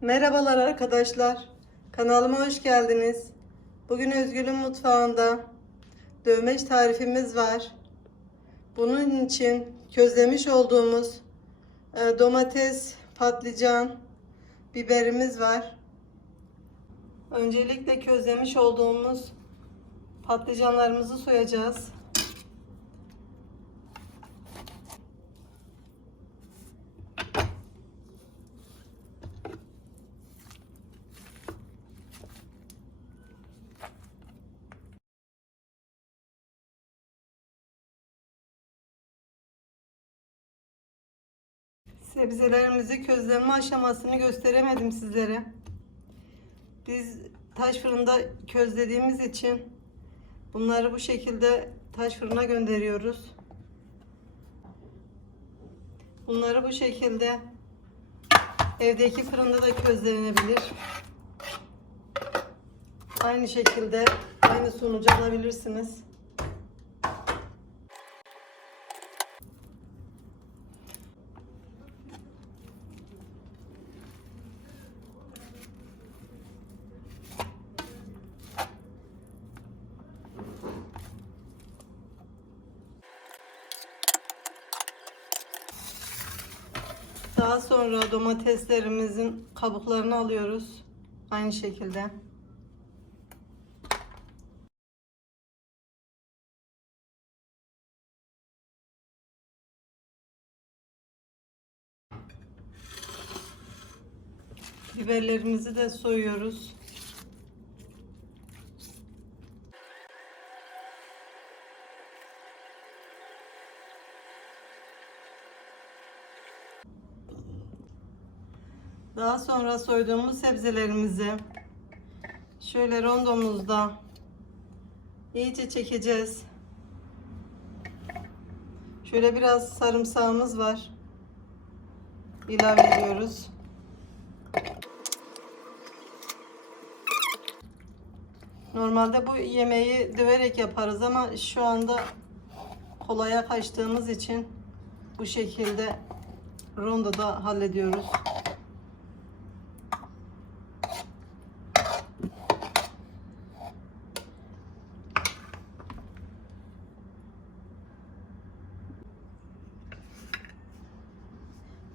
Merhabalar arkadaşlar. Kanalıma hoş geldiniz. Bugün Özgül'ün mutfağında dövmeç tarifimiz var. Bunun için közlemiş olduğumuz e, domates, patlıcan, biberimiz var. Öncelikle közlemiş olduğumuz patlıcanlarımızı soyacağız. Sebzelerimizi közleme aşamasını gösteremedim sizlere. Biz taş fırında közlediğimiz için bunları bu şekilde taş fırına gönderiyoruz. Bunları bu şekilde evdeki fırında da közlenebilir. Aynı şekilde aynı sonucu alabilirsiniz. Daha sonra domateslerimizin kabuklarını alıyoruz. Aynı şekilde. Biberlerimizi de soyuyoruz. Daha sonra soyduğumuz sebzelerimizi şöyle rondomuzda iyice çekeceğiz. Şöyle biraz sarımsağımız var. İlave ediyoruz. Normalde bu yemeği döverek yaparız ama şu anda kolaya kaçtığımız için bu şekilde rondoda hallediyoruz.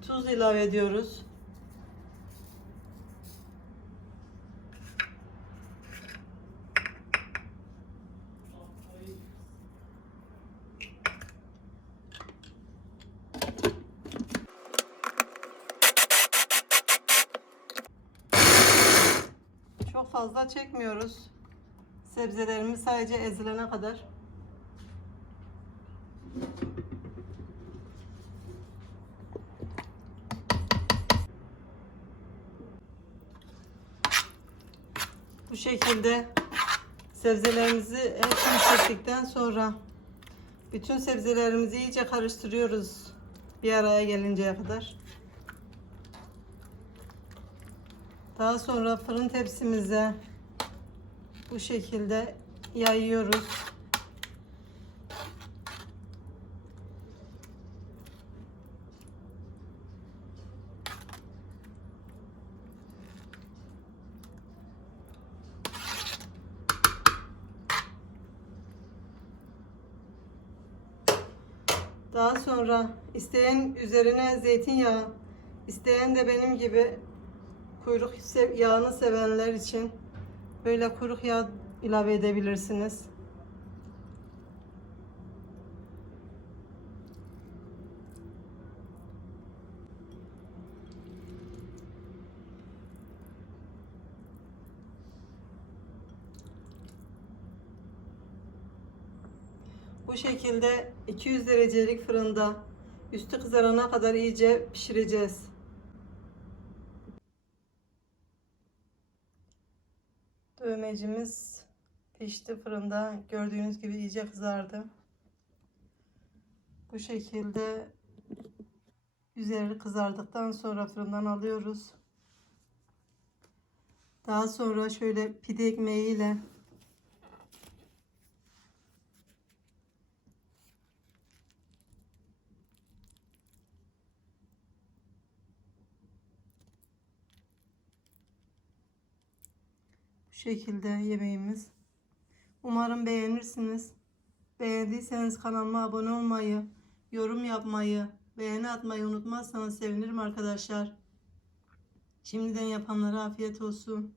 Tuz ilave ediyoruz. Çok fazla çekmiyoruz. Sebzelerimiz sadece ezilene kadar. Şekilde sebzelerimizi çektikten sonra bütün sebzelerimizi iyice karıştırıyoruz bir araya gelinceye kadar. Daha sonra fırın tepsimize bu şekilde yayıyoruz. Daha sonra isteyen üzerine zeytinyağı, isteyen de benim gibi kuyruk yağını sevenler için böyle kuyruk yağ ilave edebilirsiniz. Bu şekilde 200 derecelik fırında üstü kızarana kadar iyice pişireceğiz. Dövmecimiz pişti fırında. Gördüğünüz gibi iyice kızardı. Bu şekilde üzeri kızardıktan sonra fırından alıyoruz. Daha sonra şöyle pide ekmeğiyle şekilde yemeğimiz. Umarım beğenirsiniz. Beğendiyseniz kanalıma abone olmayı, yorum yapmayı, beğeni atmayı unutmazsanız sevinirim arkadaşlar. Şimdiden yapanlara afiyet olsun.